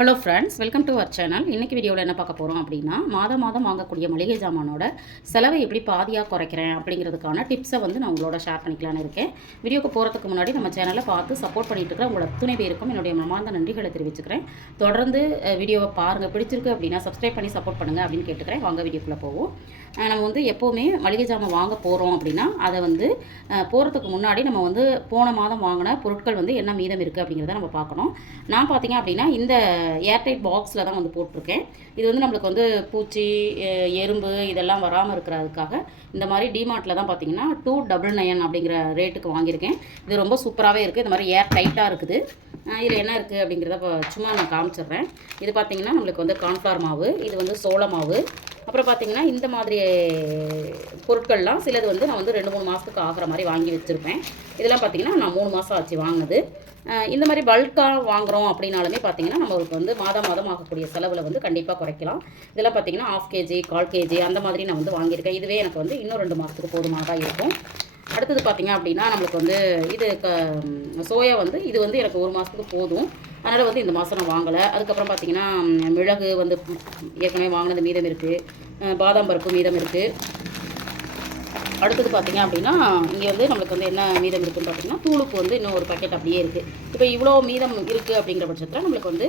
Hello friends welcome to our channel இன்றைக்கி வீடியோவில் என்ன பார்க்க போகிறோம் அப்படின்னா மாதம் மாதம் வாங்கக்கூடிய மளிகை ஜாமானோட செலவை எப்படி பாதியாக குறைக்கிறேன் அப்படிங்கிறதுக்கான டிப்ஸை வந்து நான் உங்களோட ஷேர் பண்ணிக்கலான்னு இருக்கேன். வீடியோக்கு போகிறதுக்கு முன்னாடி நம்ம சேனலை பார்த்து சப்போர்ட் பண்ணிட்டு இருக்கிற உங்களோட துணை பேருக்கும் என்னுடைய மனமார்ந்த நன்றிகளை தெரிவிச்சுக்கிறேன். தொடர்ந்து வீடியோவை பாருங்கள் பிடிச்சிருக்கு அப்படின்னா சப்ஸ்கிரைப் பண்ணி சப்போர்ட் பண்ணுங்கள் அப்படின்னு கேட்டுக்கிறேன். வாங்க வீடியோக்குள்ளே போவோம். நம்ம வந்து எப்போவுமே மளிகை ஜாமான் வாங்க போகிறோம் அப்படின்னா அதை வந்து போகிறதுக்கு முன்னாடி நம்ம வந்து போன மாதம் வாங்கின பொருட்கள் வந்து என்ன மீதம் இருக்குது அப்படிங்கிறத நம்ம பார்க்கணும். நான் பார்த்தீங்க அப்படின்னா இந்த ஏர்டைட் பாக்ஸில் தான் வந்து போட்டிருக்கேன். இது வந்து நம்மளுக்கு வந்து பூச்சி எறும்பு இதெல்லாம் வராமல் இருக்கிறதுக்காக இந்த மாதிரி டிமார்ட்டில் தான் பார்த்தீங்கன்னா டூ டபுள் நயன் அப்படிங்கிற ரேட்டுக்கு வாங்கியிருக்கேன். இது ரொம்ப சூப்பராகவே இருக்குது இந்த மாதிரி ஏர் டைட்டாக இருக்குது. இதில் என்ன இருக்குது அப்படிங்கிறத சும்மா நான் காமிச்சிடுறேன். இது பார்த்தீங்கன்னா நம்மளுக்கு வந்து கான்ஃப்ளார் மாவு இது வந்து சோள மாவு. அப்புறம் பார்த்தீங்கன்னா இந்த மாதிரி பொருட்கள்லாம் சிலது வந்து நான் வந்து ரெண்டு மூணு மாதத்துக்கு ஆகிற மாதிரி வாங்கி வச்சுருப்பேன். இதெல்லாம் பார்த்தீங்கன்னா நான் மூணு மாதம் ஆச்சு வாங்கினது. இந்த மாதிரி பல்காக வாங்குகிறோம் அப்படின்னாலுமே பார்த்தீங்கன்னா நம்மளுக்கு வந்து மாதம் மாதம் ஆகக்கூடிய செலவில் வந்து கண்டிப்பாக குறைக்கலாம். இதெல்லாம் பார்த்தீங்கன்னா ஆஃப் கேஜி கால் கேஜி அந்த மாதிரி நான் வந்து வாங்கியிருக்கேன். இதுவே எனக்கு வந்து இன்னும் ரெண்டு மாதத்துக்கு போதுமாக தான் இருக்கும். அடுத்தது பார்த்தீங்க அப்படின்னா நம்மளுக்கு வந்து இது க சோயா வந்து இது வந்து எனக்கு ஒரு மாதத்துக்கு போதும். அதனால் வந்து இந்த மாதம் நான் வாங்கலை. அதுக்கப்புறம் பார்த்தீங்கன்னா மிளகு வந்து ஏற்கனவே வாங்கினது மீதம் இருக்குது பாதாம் பருப்பு மீதம் இருக்குது அடுத்தது பார்த்திங்க அப்படின்னா இங்கே வந்து நம்மளுக்கு வந்து என்ன மீதம் இருக்குதுன்னு பார்த்திங்கன்னா தூளுக்கு வந்து இன்னும் ஒரு பக்கெட் அப்படியே இருக்குது இப்போ இவ்வளோ மீதம் இருக்குது அப்படிங்கிற பட்சத்தில் நம்மளுக்கு வந்து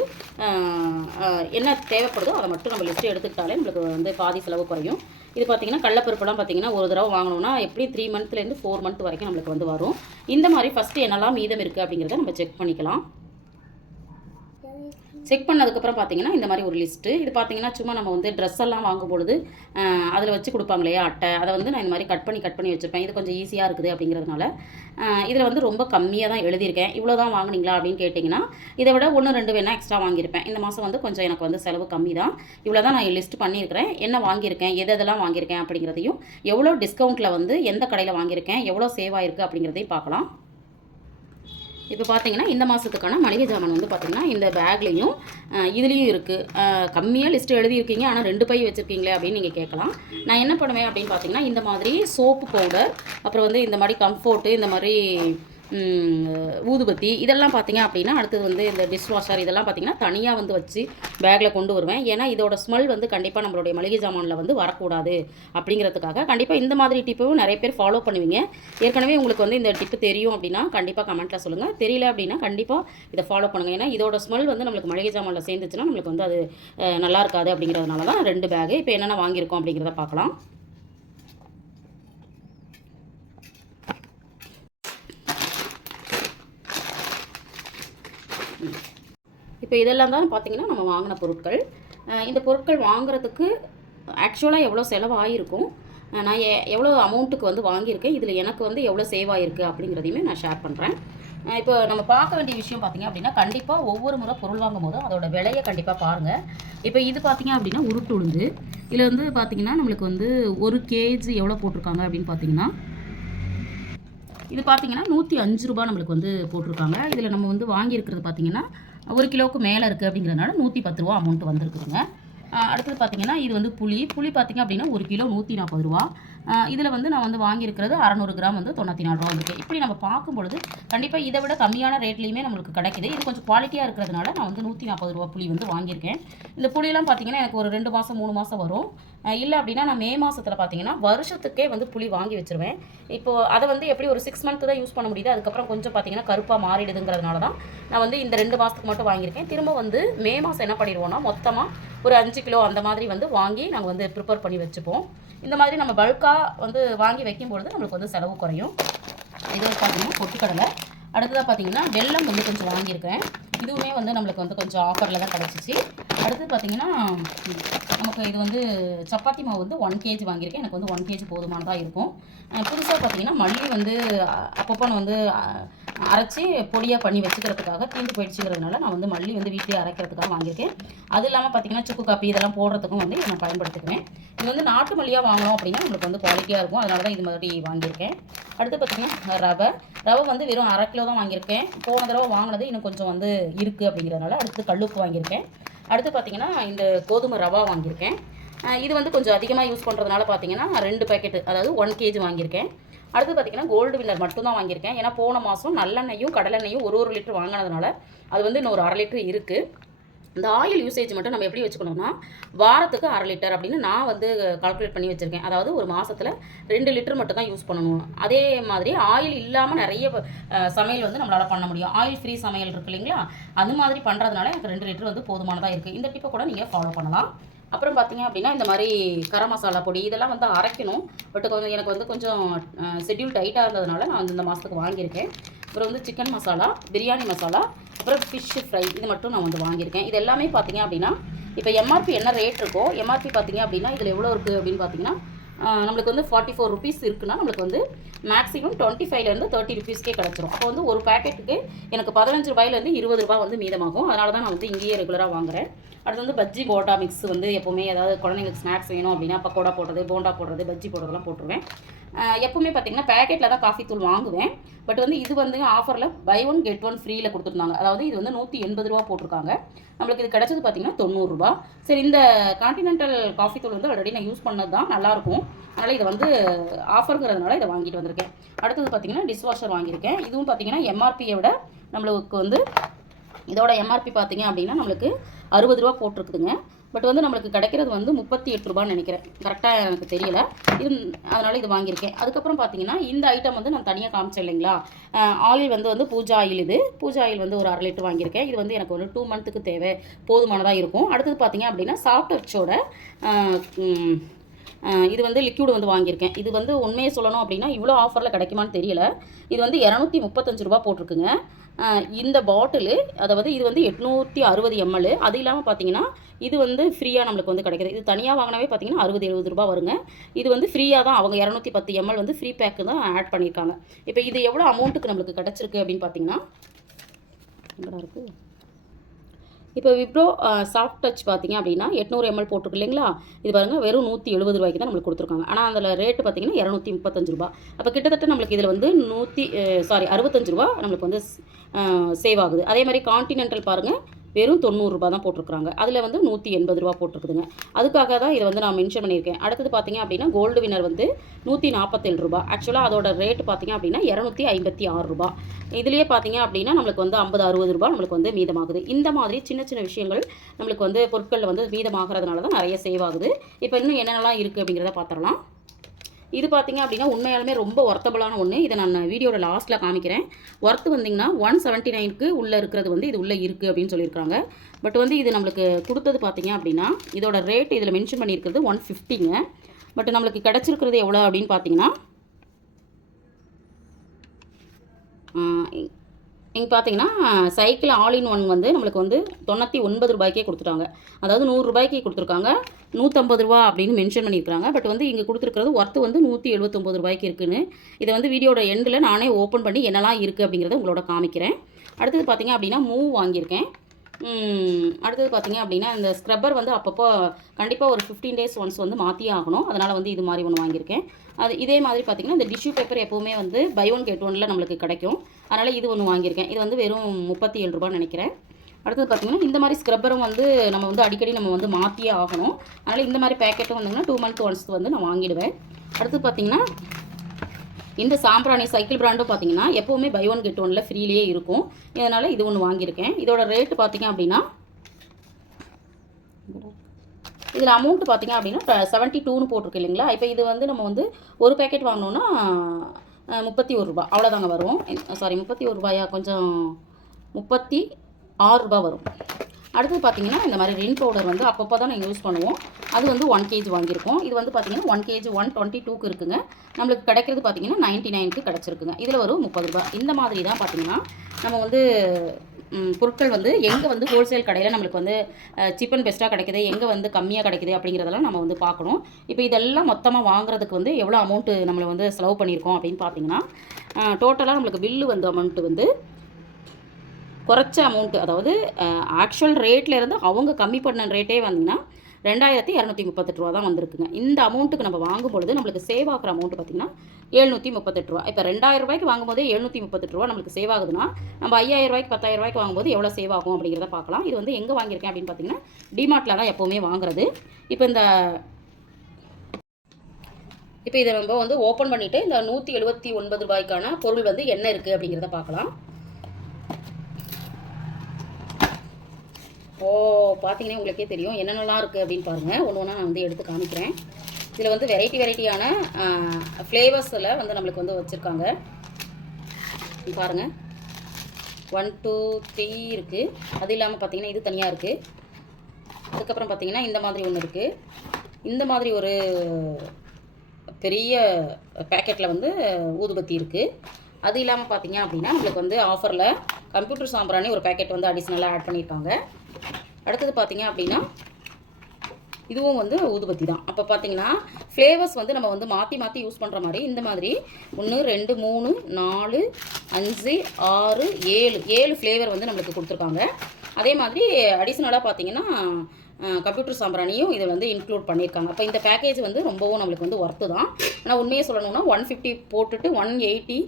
என்ன தேவைப்படுதோ அதை மட்டும் நம்ம லிஸ்ட்டு எடுத்துக்கிட்டாலே நம்மளுக்கு வந்து பாதி செலவு குறையும். இது பார்த்தீங்கன்னா கடலப்பருப்புலாம் பார்த்தீங்கன்னா ஒரு தடவை வாங்கினோம்னா எப்படி த்ரீ மந்த்லேருந்து ஃபோர் மந்த் வரைக்கும் நம்மளுக்கு வந்து வரும். இந்த மாதிரி ஃபஸ்ட்டு என்னெல்லாம் மீதம் இருக்குது அப்படிங்கிறத நம்ம செக் பண்ணிக்கலாம். செக் பண்ணதுக்கப்புறம் பார்த்தீங்கன்னா இந்த மாதிரி ஒரு லிஸ்ட்டு இது பார்த்தீங்கன்னா சும்மா நம்ம வந்து ட்ரெஸ் எல்லாம் வாங்கும்பொழுது அதில் வச்சு கொடுப்பாங்க இல்லையா அட்டை. அதை வந்து நான் இந்த மாதிரி கட் பண்ணி கட் பண்ணி வச்சுருப்பேன். இது கொஞ்சம் ஈஸியாக இருக்குது அப்படிங்கிறதுனால. இதில் வந்து ரொம்ப கம்மியாக தான் எழுதியிருக்கேன். இவ்வளோ தான் வாங்குனீங்களா அப்படின்னு கேட்டிங்கன்னா இதை விட ஒன்று ரெண்டு வேணால் எக்ஸ்ட்ரா வாங்கியிருப்பேன். இந்த மாதம் வந்து கொஞ்சம் எனக்கு வந்து செலவு கம்மி தான். இவ்வளோ தான் நான் லிஸ்ட் பண்ணியிருக்கிறேன். என்ன வாங்கியிருக்கேன் எது எதெல்லாம் வாங்கியிருக்கேன் அப்படிங்கிறதையும் எவ்வளோ டிஸ்கவுண்ட்டில் வந்து எந்த கடையில் வாங்கியிருக்கேன் எவ்வளோ சேவ் ஆயிருக்கு அப்படிங்கிறதையும் பார்க்கலாம். இப்போ பார்த்தீங்கன்னா இந்த மாதத்துக்கான மளிகை ஜாமான் வந்து பார்த்தீங்கன்னா இந்த பேக்லேயும் இதுலேயும் இருக்குது கம்மியாக லிஸ்ட்டு எழுதியிருக்கீங்க ஆனால் ரெண்டு பை வச்சுருக்கீங்களே அப்படின்னு நீங்கள் கேட்கலாம். நான் என்ன பண்ணுவேன் அப்படின்னு பார்த்தீங்கன்னா இந்த மாதிரி சோப்பு பவுடர் அப்புறம் வந்து இந்த மாதிரி கம்ஃபோர்ட்டு இந்த மாதிரி ஊதுபத்தி இதெல்லாம் பார்த்தீங்க அப்படின்னா அடுத்தது வந்து இந்த டிஷ் வாஷர் இதெல்லாம் பார்த்தீங்கன்னா தனியாக வந்து வச்சு பேக்கில் கொண்டு வருவேன். ஏன்னா இதோட ஸ்மெல் வந்து கண்டிப்பாக நம்மளுடைய மளிகை ஜாமானில் வந்து வரக்கூடாது அப்படிங்கிறதுக்காக கண்டிப்பாக இந்த மாதிரி டிப்பும் நிறைய பேர் ஃபாலோ பண்ணுவீங்க. ஏற்கனவே உங்களுக்கு வந்து இந்த டிப்பு தெரியும் அப்படின்னா கண்டிப்பாக கமெண்ட்டில் சொல்லுங்கள் தெரியல அப்படின்னா கண்டிப்பாக இதை ஃபாலோ பண்ணுங்கள் ஏன்னா இதோட ஸ்மெல் வந்து நம்மளுக்கு மளிகை ஜாமானில் சேர்ந்துச்சுன்னா நம்மளுக்கு வந்து அது நல்லா இருக்காது அப்படிங்கிறதுனால தான் ரெண்டு பேகு இப்போ என்னென்ன வாங்கியிருக்கோம் அப்படிங்கிறத பார்க்கலாம் இப்போ இதெல்லாம் தான் பார்த்தீங்கன்னா நம்ம வாங்கின பொருட்கள். இந்த பொருட்கள் வாங்குறதுக்கு ஆக்சுவலாக எவ்வளோ செலவாகிருக்கும் நான் எ எவ்வளோ அமௌண்ட்டுக்கு வந்து வாங்கியிருக்கேன்? இதில் எனக்கு வந்து எவ்வளோ சேவ் ஆகிருக்கு அப்படிங்கிறதையுமே நான் ஷேர் பண்ணுறேன் இப்போ நம்ம பார்க்க வேண்டிய விஷயம் பார்த்தீங்க அப்படின்னா கண்டிப்பாக ஒவ்வொரு முறை பொருள் வாங்கும் போதும் அதோட விலையை கண்டிப்பாக பாருங்கள் இப்போ இது பார்த்திங்க அப்படின்னா உருட்டு உளுந்து இதில் வந்து பார்த்தீங்கன்னா நம்மளுக்கு வந்து ஒரு கேஜி எவ்வளோ போட்டிருக்காங்க அப்படின்னு பார்த்தீங்கன்னா இது பார்த்தீங்கன்னா நூற்றி அஞ்சு ரூபா நம்மளுக்கு வந்து போட்டிருக்காங்க. இதில் நம்ம வந்து வாங்கியிருக்கிறது பார்த்தீங்கன்னா ஒரு கிலோவுக்கு மேலே இருக்குது அப்படிங்கிறதுனால நூற்றி பத்து ரூபா அமௌண்ட் வந்திருக்குதுங்க. அடுத்தது பார்த்தீங்கன்னா இது வந்து புளி. புளி பார்த்தீங்க அப்படின்னா ஒரு கிலோ நூற்றி நாற்பது ரூபா. இதில் வந்து நான் வந்து வாங்கியிருக்கிறது அறநூறு கிராம் வந்து தொண்ணூற்றி நாலு ரூபா வந்துருக்கு. இப்படி நம்ம பார்க்கும் பொழுது கண்டிப்பாக இதை விட கம்மியான ரேட்லேயுமே நம்மளுக்கு கிடைக்குது. இது கொஞ்சம் குவாலிட்டியாக இருக்கிறதுனால நான் வந்து நூற்றி நாற்பது ரூபா புளி வந்து வாங்கியிருக்கேன். இந்த புளியெல்லாம் பார்த்தீங்கன்னா எனக்கு ஒரு ரெண்டு மாதம் மூணு மாதம் வரும். இல்லை அப்படின்னா நான் மே மாதத்தில் பார்த்தீங்கன்னா வருஷத்துக்கே வந்து புளி வாங்கி வச்சிருவேன். இப்போது அதை வந்து எப்படி ஒரு சிக்ஸ் மந்த்து தான் யூஸ் பண்ண முடியுது அதுக்கப்புறம் கொஞ்சம் பார்த்தீங்கன்னா கருப்பாக மாறிடுதுங்கிறதுனால தான் நான் வந்து இந்த ரெண்டு மாதத்துக்கு மட்டும் வாங்கியிருக்கேன். திரும்ப வந்து மே மாதம் என்ன பண்ணிடுவோம்னா மொத்தமாக ஒரு அஞ்சு கிலோ அந்த மாதிரி வந்து வாங்கி நாங்கள் வந்து ப்ரிப்பேர் பண்ணி வச்சுப்போம். இந்த மாதிரி நம்ம பல்காக வந்து வாங்கி வைக்கும்பொழுது நம்மளுக்கு வந்து செலவு குறையும். இது வந்து பார்த்தீங்கன்னா பொட்டுக்கடலை. அடுத்ததாக பார்த்தீங்கன்னா வெல்லம் வந்து கொஞ்சம் வாங்கியிருக்கேன். இதுவுமே வந்து நம்மளுக்கு வந்து கொஞ்சம் ஆஃபரில் தான் கிடச்சிச்சு. அடுத்து பார்த்தீங்கன்னா நமக்கு இது வந்து சப்பாத்தி மாவு வந்து ஒன் கேஜி வாங்கியிருக்கேன். எனக்கு வந்து ஒன் கேஜி போதுமானதாக இருக்கும். புதுசாக பார்த்தீங்கன்னா மல்லி வந்து அப்பப்போ நான் வந்து அரைச்சி பொடியாக பண்ணி வச்சுக்கிறதுக்காக தீந்து போயிடுச்சுங்கிறதுனால நான் வந்து மல்லி வந்து வீட்டிலே அரைக்கிறதுக்காக வாங்கியிருக்கேன். அது இல்லாமல் பார்த்தீங்கன்னா சுக்கு காப்பி இதெல்லாம் போடுறதுக்கும் வந்து நான் பயன்படுத்திக்குவேன். இது வந்து நாட்டு மல்லியாக வாங்கினோம் அப்படின்னா உங்களுக்கு வந்து குவாலிட்டியாக இருக்கும். அதனால தான் இது மாதிரி வாங்கியிருக்கேன். அடுத்து பார்த்தீங்கன்னா ரவை. ரவை வந்து வெறும் அரை கிலோ தான் வாங்கியிருக்கேன். போன தடவை வாங்கினது இன்னும் கொஞ்சம் வந்து இருக்குது அப்படிங்கிறதுனால அடுத்து கல்லுப்பு வாங்கியிருக்கேன். அடுத்து பார்த்தீங்கன்னா இந்த கோதுமை ரவா வாங்கியிருக்கேன். இது வந்து கொஞ்சம் அதிகமாக யூஸ் பண்ணுறதுனால பார்த்தீங்கன்னா ரெண்டு பேக்கெட்டு அதாவது ஒன் கேஜி வாங்கியிருக்கேன். அடுத்து பார்த்தீங்கன்னா கோல்டு வின்னர் மட்டும்தான் வாங்கியிருக்கேன். ஏன்னா போன மாதம் நல்லெண்ணெயும் கடலெண்ணெயும் ஒரு ஒரு லிட்டர் வாங்கினதுனால அது வந்து இன்னும் ஒரு அரை லிட்டர் இருக்குது இந்த ஆயில் யூசேஜ் மட்டும் நம்ம எப்படி வச்சுக்கணும்னா வாரத்துக்கு அரை லிட்டர் அப்படின்னு நான் வந்து கால்குலேட் பண்ணி வச்சுருக்கேன். அதாவது ஒரு மாதத்தில் ரெண்டு லிட்டர் மட்டும் தான் யூஸ் பண்ணணும். அதே மாதிரி ஆயில் இல்லாமல் நிறைய சமையல் வந்து நம்மளால் பண்ண முடியும். ஆயில் ஃப்ரீ சமையல் இருக்கு இல்லைங்களா? அந்த மாதிரி பண்ணுறதுனால எனக்கு ரெண்டு லிட்டர் வந்து போதுமானதாக இருக்குது இந்த டிப்பை கூட நீங்கள் ஃபாலோ பண்ணலாம். அப்புறம் பார்த்தீங்க அப்படின்னா இந்த மாதிரி கரம் மசாலா பொடி இதெல்லாம் வந்து அரைக்கணும். பட் கொஞ்சம் எனக்கு வந்து கொஞ்சம் ஷெட்யூல் டைட்டாக இருந்ததுனால நான் வந்து இந்த மாதத்துக்கு வாங்கியிருக்கேன். அப்புறம் வந்து சிக்கன் மசாலா பிரியாணி மசாலா அப்புறம் ஃபிஷ் ஃப்ரை இது மட்டும் நான் வந்து வாங்கியிருக்கேன். இது எல்லாமே பார்த்தீங்க அப்படின்னா இப்போ எம்ஆர்பி என்ன ரேட் இருக்கோ எம்ஆர்பி பார்த்தீங்க அப்படின்னா இதில் எவ்வளோ இருக்குது அப்படின்னு பார்த்தீங்கன்னா நம்மளுக்கு வந்து ஃபார்ட்டி ஃபோர் ருபீஸ் இருக்குன்னா நம்மளுக்கு வந்து மேக்ஸிமம் டுவெண்ட்டி ஃபைவ்லேருந்து தேர்ட்டி ருபீஸ்க்கே கிடச்சிரும். அப்போ வந்து ஒரு பேக்கெட்டுக்கு எனக்கு பதினஞ்சு ரூபாயிலேருந்து இருபது ரூபா வந்து மீதமாகும். அதனால தான் நான் வந்து இங்கேயே ரெகுலராக வாங்குறேன். அடுத்து வந்து பஜ்ஜி போண்டா மிக்ஸ் வந்து எப்போவுமே ஏதாவது குழந்தைங்களுக்கு ஸ்நாக்ஸ் வேணும் அப்படின்னா பக்கோடா போடுறது போண்டா போடுறது பஜ்ஜி போடுறதெல்லாம் போட்டுருவேன். எப்போவுமே பார்த்தீங்கன்னா பேக்கெட்டில் தான் காஃபி தூள் வாங்குவேன். பட் வந்து இது வந்து ஆஃபரில் பை ஒன் கெட் ஒன் ஃப்ரீயில் கொடுத்துருந்தாங்க. அதாவது இது வந்து நூற்றி எண்பது ரூபா போட்டிருக்காங்க. நம்மளுக்கு இது கிடச்சது பார்த்தீங்கன்னா தொண்ணூறுரூபா சரி இந்த கான்டினென்டல் காஃபி தூள் வந்து ஆல்ரெடி நான் யூஸ் பண்ணது தான் நல்லாயிருக்கும் அதனால் இதை வந்து ஆஃபருங்கிறதுனால இதை வாங்கிட்டு வந்திருக்கேன். அடுத்தது பார்த்தீங்கன்னா டிஷ் வாஷர் வாங்கியிருக்கேன். இதுவும் பார்த்தீங்கன்னா எம்ஆர்பியை விட நம்மளுக்கு வந்து இதோட எம்ஆர்பி பார்த்தீங்க அப்படின்னா நம்மளுக்கு அறுபது ரூபா போட்டிருக்குதுங்க. பட் வந்து நம்மளுக்கு கிடைக்கிறது வந்து முப்பத்தி எட்டு ரூபான்னு நினைக்கிறேன். கரெக்டாக எனக்கு தெரியல. இது அதனால் இது வாங்கியிருக்கேன். அதுக்கப்புறம் பார்த்தீங்கன்னா இந்த ஐட்டம் வந்து நான் தனியாக காமிச்சேன் இல்லைங்களா? ஆயில் வந்து வந்து பூஜா ஆயில் இது. பூஜா ஆயில் வந்து ஒரு அரை லிட்டர் வாங்கியிருக்கேன். இது வந்து எனக்கு ஒரு டூ மந்த்துக்கு தேவை. போதுமானதாக இருக்கும். அடுத்தது பார்த்தீங்க அப்படின்னா சாஃப்ட் டச்சோட இது வந்து லிக்யூடு வந்து வாங்கியிருக்கேன். இது வந்து உண்மையை சொல்லணும் அப்படின்னா இவ்வளோ ஆஃபரில் கிடைக்குமான்னு தெரியல. இது வந்து இரநூத்தி முப்பத்தஞ்சு ரூபா போட்டிருக்குங்க. இந்த பாட்டிலு அதாவது இது வந்து எட்நூற்றி அறுபது எம்எல் அது இல்லாமல் பார்த்தீங்கன்னா இது வந்து ஃப்ரீயாக நம்மளுக்கு வந்து கிடைக்குது. இது தனியாக வாங்கினாவே பார்த்தீங்கன்னா அறுபது எழுபது ரூபா வருங்க. இது வந்து ஃப்ரீயாக தான் அவங்க இரநூத்தி பத்து எம்எல் வந்து ஃப்ரீ பேக்கு தான் ஆட் பண்ணியிருக்காங்க. இப்போ இது எவ்வளோ அமௌண்ட்டுக்கு நம்மளுக்கு கிடச்சிருக்கு அப்படின்னு பார்த்தீங்கன்னா இருக்குது இப்போ விப்ரோ சாஃப்ட் டச் பார்த்தீங்க அப்படின்னா எட்நூறு எம்எல் போட்டிருக்கு இல்லைங்களா? இது பாருங்கள் வெறும் நூற்றி எழுபது ரூபாய்க்கு தான் நம்மளுக்கு கொடுத்துருக்காங்க. ஆனால் அதில் ரேட்டு பார்த்தீங்கன்னா இரநூத்தி முப்பத்தஞ்சு ரூபா அப்போ கிட்டத்தட்ட நம்மளுக்கு இதில் வந்து நூற்றி சாரி அறுபத்தஞ்சு ரூபா நம்மளுக்கு வந்து சேவ் ஆகுது. அதே மாதிரி கான்டினென்டல் பாருங்கள் வெறும் தொண்ணூறுரூபா தான் போட்டிருக்காங்க அதில் வந்து நூற்றி எண்பது ரூபா போட்டிருக்குதுங்க. அதுக்காக தான் இதை வந்து நான் மென்ஷன் பண்ணியிருக்கேன். அடுத்தது பார்த்தீங்க அப்படின்னா கோல்டு வினர் வந்து நூற்றி நாற்பத்தேழு ரூபா ஆக்சுவலாக அதோட ரேட் பார்த்தீங்க அப்படின்னா இரநூத்தி ஐம்பத்தி ஆறு ரூபா இதுலேயே பார்த்தீங்க அப்படின்னா நம்மளுக்கு வந்து ஐம்பது அறுபது ரூபா நம்மளுக்கு வந்து மீதமாகுது. இந்த மாதிரி சின்ன சின்ன விஷயங்கள் நம்மளுக்கு வந்து பொருட்களில் வந்து மீதமாகிறதுனால தான் நிறைய சேவ் ஆகுது. இப்போ இன்னும் என்னென்னலாம் இருக்குது அப்படிங்கிறத பார்த்துடலாம் இது பார்த்தீங்க அப்படின்னா உண்மையாலுமே ரொம்ப ஒர்த்தபுளான ஒன்று இதை நான் வீடியோட லாஸ்ட்டில் காமிக்கிறேன். ஒர்த்து வந்திங்கன்னா ஒன் செவன்ட்டி நைனுக்கு உள்ளே இருக்கிறது வந்து இது உள்ளே இருக்குது அப்படின்னு சொல்லியிருக்காங்க. பட் வந்து இது நம்மளுக்கு கொடுத்தது பார்த்தீங்க அப்படின்னா இதோட ரேட் இதில் மென்ஷன் பண்ணியிருக்கிறது ஒன் ஃபிஃப்டிங்க பட் நம்மளுக்கு கிடச்சிருக்கிறது எவ்வளோ அப்படின்னு பார்த்தீங்கன்னா இங்கே பார்த்தீங்கன்னா சைக்கிள் ஆல் இன் ஒன் வந்து நம்மளுக்கு வந்து தொண்ணூற்றி ஒன்பது ரூபாய்க்கே கொடுத்துட்டாங்க. அதாவது நூறுரூபாய்க்கு கொடுத்துருக்காங்க. நூற்றம்பது ரூபா அப்படின்னு மென்ஷன் பண்ணியிருக்காங்க பட் வந்து இங்கே கொடுத்துருக்கிறது ஒர்த்து வந்து நூற்றி எழுபத்தொம்பது ரூபாய்க்கு இருக்குன்னு. இதை வந்து வீடியோட எண்டில் நானே ஓப்பன் பண்ணி என்னெல்லாம் இருக்குது அப்படிங்கிறத உங்களோட காமிக்கிறேன். அடுத்தது பார்த்தீங்க அப்படின்னா மூவ் வாங்கியிருக்கேன். அடுத்தது பார்த்தீங்க அப்படின்னா இந்த ஸ்க்ரப்பர் வந்து அப்பப்போ கண்டிப்பாக ஒரு ஃபிஃப்டீன் டேஸ் ஒன்ஸ் வந்து மாற்றியே ஆகணும். அதனால் வந்து இது மாதிரி ஒன்று வாங்கியிருக்கேன். அது இதே மாதிரி பார்த்தீங்கன்னா இந்த டிஷ்யூ பேப்பர் எப்போவுமே வந்து பை ஒன் கெட் ஒனில் நம்மளுக்கு கிடைக்கும். அதனால் இது ஒன்று வாங்கியிருக்கேன். இது வந்து வெறும் முப்பத்தி ஏழு ரூபான்னு நினைக்கிறேன். அடுத்தது பார்த்தீங்கன்னா இந்த மாதிரி ஸ்க்ரப்பரும் வந்து நம்ம வந்து அடிக்கடி நம்ம வந்து மாற்றியே ஆகணும். அதனால் இந்த மாதிரி பேக்கெட்டும் வந்தீங்கன்னா டூ மந்த் ஒன்ஸ் வந்து நான் வாங்கிடுவேன். அடுத்து பார்த்தீங்கன்னா இந்த சாம்பிராணி சைக்கிள் பிராண்டும் பார்த்தீங்கன்னா எப்போவுமே பை ஒன் கெட் ஒனில் ஃப்ரீலேயே இருக்கும். இதனால் இது ஒன்று வாங்கியிருக்கேன். இதோட ரேட்டு பார்த்தீங்க அப்படின்னா இதில் அமௌண்ட் பார்த்தீங்க அப்படின்னா செவன்ட்டி டூன்னு போட்டிருக்கு இல்லைங்களா? இப்போ இது வந்து நம்ம வந்து ஒரு பேக்கெட் வாங்கினோன்னா முப்பத்தி ஒரு ரூபா. அவ்வளோதாங்க வரும். சாரி முப்பத்தி ஒரு ரூபாயா? கொஞ்சம் முப்பத்தி ஆறு ரூபாய் வரும். அடுத்தது பார்த்தீங்கன்னா இந்த மாதிரி ரின் பவுடர் வந்து அப்பப்போ தான் நாங்கள் யூஸ் பண்ணுவோம். அது வந்து ஒன் கேஜி வாங்கியிருக்கோம். இது வந்து பார்த்தீங்கன்னா ஒன் கேஜி ஒன் டுவெண்ட்டி டூக்கு இருக்குங்க. நம்மளுக்கு கிடைக்கிறது பார்த்தீங்கன்னா நைன்ட்டி நைனுக்கு கிடச்சிருக்குங்க. இதில் ஒரு முப்பது ரூபாய் இந்த மாதிரி தான் பார்த்தீங்கன்னா நம்ம வந்து பொருட்கள் வந்து எங்கே வந்து ஹோல்சேல் கடையில் நம்மளுக்கு வந்து சீப் அண்ட் பெஸ்ட்டாக கிடைக்குது எங்கே வந்து கம்மியாக கிடைக்குது அப்படிங்கிறதெல்லாம் நம்ம வந்து பார்க்கணும். இப்போ இதெல்லாம் மொத்தமாக வாங்குறதுக்கு வந்து எவ்வளோ அமௌண்ட்டு நம்மளை வந்து செலவு பண்ணியிருக்கோம் அப்படின்னு பார்த்தீங்கன்னா டோட்டலாக நம்மளுக்கு பில்லு வந்து அமௌண்ட்டு வந்து குறைச்ச அமௌண்ட்டு அதாவது ஆக்சுவல் ரேட்லேருந்து அவங்க கம்மி பண்ண ரேட்டே வந்தீங்கன்னா ரெண்டாயிரத்தி இரநூத்தி முப்பத்தெட்டு ரூபா தான் வந்திருக்குங்க. இந்த அமௌண்ட்டுக்கு நம்ம வாங்கும் பொழுது நம்மளுக்கு சேவ் ஆகிற அமௌண்ட் பார்த்திங்கன்னா எழுநூற்றி முப்பத்தெட்டு ரூபா. இப்போ ரெண்டாயிரம் ரூபாய்க்கு வாங்கும்போதே எழுநூற்றி முப்பத்தெட்டு ரூபா நம்மளுக்கு சேவ் ஆகுதுன்னா நம்ம ஐயாயிரம் ரூபாய்க்கு பத்தாயிரம் ரூபாய்க்கு வாங்கும்போது எவ்வளோ சேவ் ஆகும் அப்படிங்கிறத பார்க்கலாம். இது வந்து எங்கே வாங்கியிருக்கேன் அப்படின்னு பார்த்தீங்கன்னா டிமார்ட்டில் தான் எப்போவுமே வாங்குறது. இப்போ இந்த இப்போ இதை நம்ம வந்து ஓப்பன் பண்ணிவிட்டு இந்த நூற்றி எழுபத்தி ஒன்பது ரூபாய்க்கான பொருள் வந்து என்ன இருக்குது அப்படிங்கிறத பார்க்கலாம். ஓ பார்த்தீங்கன்னா உங்களுக்கே தெரியும் என்னென்னலாம் இருக்குது அப்படின்னு பாருங்கள் ஒன்று ஒன்றா நான் வந்து எடுத்து காமிக்கிறேன். இதில் வந்து வெரைட்டி வெரைட்டியான ஃப்ளேவர்ஸில் வந்து நம்மளுக்கு வந்து வச்சுருக்காங்க. பாருங்கள் ஒன் டூ த்ரீ இருக்குது அது இல்லாமல் பார்த்தீங்கன்னா இது தனியாக இருக்குது அதுக்கப்புறம் பார்த்தீங்கன்னா இந்த மாதிரி ஒன்று இருக்குது இந்த மாதிரி ஒரு பெரிய பேக்கெட்டில் வந்து ஊதுபத்தி இருக்குது அது இல்லாமல் பார்த்தீங்க அப்படின்னா நம்மளுக்கு வந்து ஆஃபரில் கம்ப்யூட்டர் சாம்பிராணி ஒரு பேக்கெட் வந்து அடிஷ்னலாக ஆட் பண்ணியிருக்காங்க அடுத்தது பார்த்தீங்க அப்படின்னா இதுவும் வந்து ஊதுபத்தி தான். அப்போ பார்த்தீங்கன்னா ஃப்ளேவர்ஸ் வந்து நம்ம வந்து மாற்றி மாற்றி யூஸ் பண்ணுற மாதிரி இந்த மாதிரி ஒன்று ரெண்டு மூணு நாலு அஞ்சு ஆறு ஏழு ஏழு ஃப்ளேவர் வந்து நம்மளுக்கு கொடுத்துருக்காங்க. அதே மாதிரி அடிஷ்னலாக பார்த்தீங்கன்னா கம்ப்யூட்டர் சாம்பிராணியும் இதை வந்து இன்க்ளூட் பண்ணியிருக்காங்க. அப்போ இந்த பேக்கேஜ் வந்து ரொம்பவும் நம்மளுக்கு வந்து ஒர்த்து தான். ஆனால் உண்மையை சொல்லணும்னா ஒன் ஃபிஃப்டி போட்டுட்டு ஒன் எயிட்டி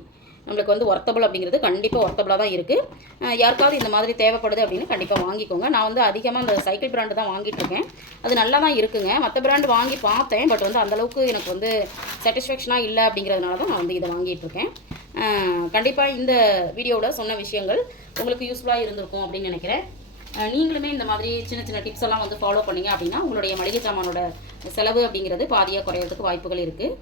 நம்மளுக்கு வந்து ஒர்த்தபிள் அப்படிங்கிறது கண்டிப்பாக ஒர்த்தபிளாக தான் இருக்குது யாருக்காவது இந்த மாதிரி தேவைப்படுது அப்படின்னு கண்டிப்பாக வாங்கிக்கோங்க. நான் வந்து அதிகமாக அந்த சைக்கிள் பிராண்டு தான் வாங்கிட்டு இருக்கேன். அது நல்லா தான் இருக்குங்க. மற்ற பிராண்டு வாங்கி பார்த்தேன். பட் வந்து அந்தளவுக்கு எனக்கு வந்து சாட்டிஸ்ஃபேக்ஷனாக இல்லை அப்படிங்கிறதுனால தான் நான் வந்து இதை வாங்கிட்டு இருக்கேன். கண்டிப்பாக இந்த வீடியோவில் சொன்ன விஷயங்கள் உங்களுக்கு யூஸ்ஃபுல்லாக இருந்திருக்கும் அப்படின்னு நினைக்கிறேன். நீங்களுமே இந்த மாதிரி சின்ன சின்ன டிப்ஸ் எல்லாம் வந்து ஃபாலோ பண்ணீங்க அப்படின்னா உங்களுடைய மளிகை சாமானோட செலவு அப்படிங்கிறது பாதியாக குறையிறதுக்கு வாய்ப்புகள் இருக்குது